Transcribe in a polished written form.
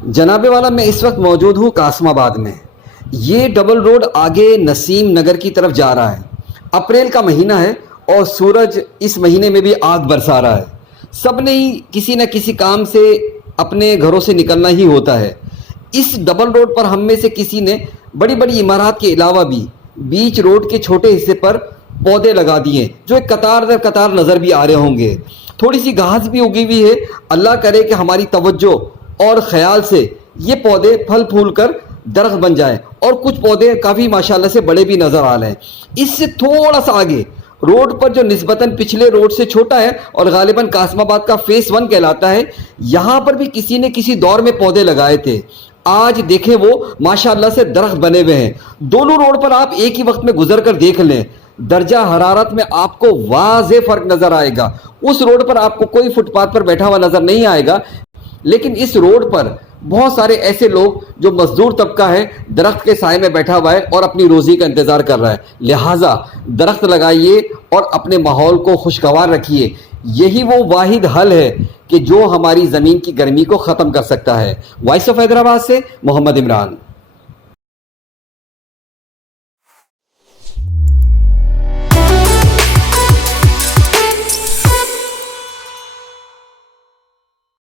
जनाबे वाला मैं इस वक्त मौजूद हूँ कासमाबाद में। ये डबल रोड आगे नसीम नगर की तरफ जा रहा है। अप्रैल का महीना है और सूरज इस महीने में भी आग बरसा रहा है। सब ने ही किसी न किसी काम से अपने घरों से निकलना ही होता है। इस डबल रोड पर हम में से किसी ने बड़ी बड़ी इमारत के अलावा भी बीच रोड के छोटे हिस्से पर पौधे लगा दिए जो एक कतार दर कतार नज़र भी आ रहे होंगे। थोड़ी सी घास भी उगी हुई है। अल्लाह करे कि हमारी तवज्जो और ख्याल से ये पौधे फल फूल कर दरख्त बन जाए और कुछ पौधे काफ़ी माशाल्लाह से बड़े भी नज़र आ रहे हैं। इससे थोड़ा सा आगे रोड पर जो निस्बतन पिछले रोड से छोटा है और गालिबन कासमाबाद का फेस 1 कहलाता है, यहाँ पर भी किसी ने किसी दौर में पौधे लगाए थे। आज देखें वो माशाल्लाह से दरख्त बने हुए हैं। दोनों रोड पर आप एक ही वक्त में गुजर कर देख लें, दर्जा हरारत में आपको वाज़े फ़र्क नज़र आएगा। उस रोड पर आपको कोई फुटपाथ पर बैठा हुआ नज़र नहीं आएगा, लेकिन इस रोड पर बहुत सारे ऐसे लोग जो मजदूर तबका है दरख्त के साए में बैठा हुआ है और अपनी रोज़ी का इंतज़ार कर रहा है। लिहाजा दरख्त लगाइए और अपने माहौल को खुशगवार रखिए। यही वो वाहिद हल है कि जो हमारी ज़मीन की गर्मी को ख़त्म कर सकता है। वॉइस ऑफ हैदराबाद से मोहम्मद इमरान।